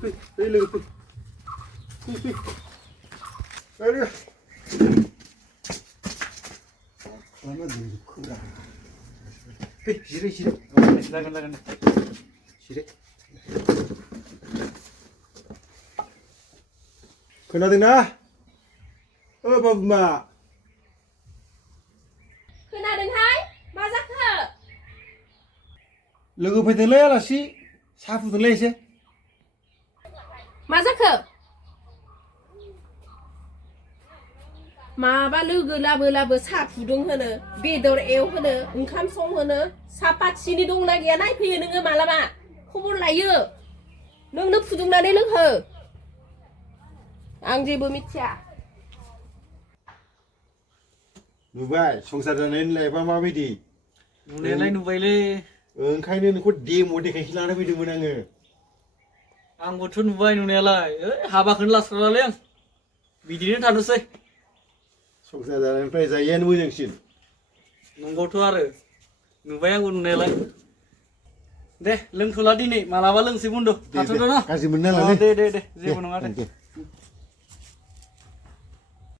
ไปเลยไปไปเลยมาดูคุระไปชิれlaganชิれखोनादोंना बाबुमा खोनादोंहाय मा जाखो लोगो फैदोंलै आलासि साहा फुदोंलै एसे मा जाखो माबा लोगो लाबो साहा फुदुं होनो बेदर एव होनो ओंखाम सं होनो सापाथिनि दंना गैया नायफैयो नोङो मालाबा खबर लायो नोंनो फुदुंनानै लोंहो आं जेबो मिथिया नुबाय संसार जानायनि लाइफआ माबायदि नुनायालाय नुबायलै ओंखायनो नोंखौ डेम' देखायनो लाना फैदोंमोन आङो आंबोथ' नुबाय नुनायालाय हाबाखौनो लास्रालालै आं बिदिनो थानोसै संसार जानायनिफ्राय जायैयानो मोजांसिन नंगौथ' आरो नुबाय आंबो नुनायालाय दे लोंथ'ला दिनै मालाबा लोंसै बुन्दु थाथ'दो न' गाज्रि मोननालाय दे जेबो नङा दे